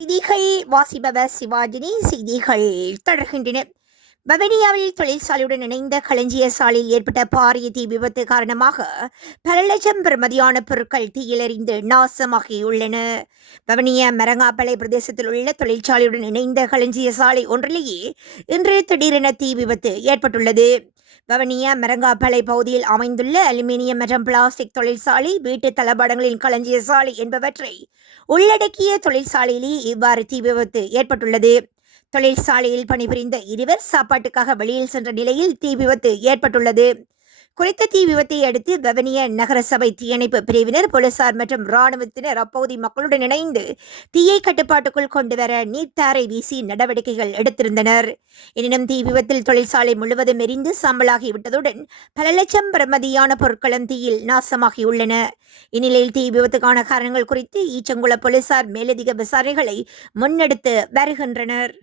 செய்திகள் வாசிப்பவர் சிவாஜினி. செய்திகள் தொடர்கின்றன. பவனியாவில் தொழிற்சாலையுடன் இணைந்த களஞ்சிய சாலையில் ஏற்பட்ட பாரிய தீ விபத்து காரணமாக பல லட்சம் பெறுமதியான பொருட்கள் தீயிலறிந்து நாசமாகியுள்ளன. பவனியா மரங்காப்பளை பிரதேசத்தில் உள்ள தொழிற்சாலையுடன் இணைந்த களஞ்சிய சாலை ஒன்றிலேயே இன்று திடீரென தீ விபத்து ஏற்பட்டுள்ளது. வவனியா மரங்காப்பளை பகுதியில் அமைந்துள்ள அலுமினியம் மற்றும் பிளாஸ்டிக் தொழிற்சாலை, வீட்டு தளபாடங்களின் களஞ்சிய சாலை என்பவற்றை உள்ளடக்கிய தொழிற்சாலையிலேயே இவ்வாறு தீ விபத்து ஏற்பட்டுள்ளது. தொழிற்சாலையில் பணிபுரிந்த இருவர் சாப்பாட்டுக்காக வெளியில் சென்ற நிலையில் தீ விபத்து ஏற்பட்டுள்ளது. குறித்த தீ விபத்தை அடுத்து வவனியா நகரசபை தீயணைப்பு பிரிவினர், போலீசார் மற்றும் இராணுவத்தினர் அப்பகுதி மக்களுடன் இணைந்து தீயை கட்டுப்பாட்டுக்குள் கொண்டுவர நீர்த்தாரை வீசி நடவடிக்கைகள் எடுத்திருந்தனர். எனினும் தீ விபத்தில் தொழிற்சாலை முழுவதும் எரிந்து சாம்பலாகிவிட்டதுடன் பல லட்சம் பெறுமதியான பொருட்களும் தீயில் நாசமாகியுள்ளன. இந்நிலையில் தீ விபத்துக்கான காரணங்கள் குறித்து ஈச்சங்குள போலீசார் மேலதிக விசாரணைகளை முன்னெடுத்து வருகின்றனர்.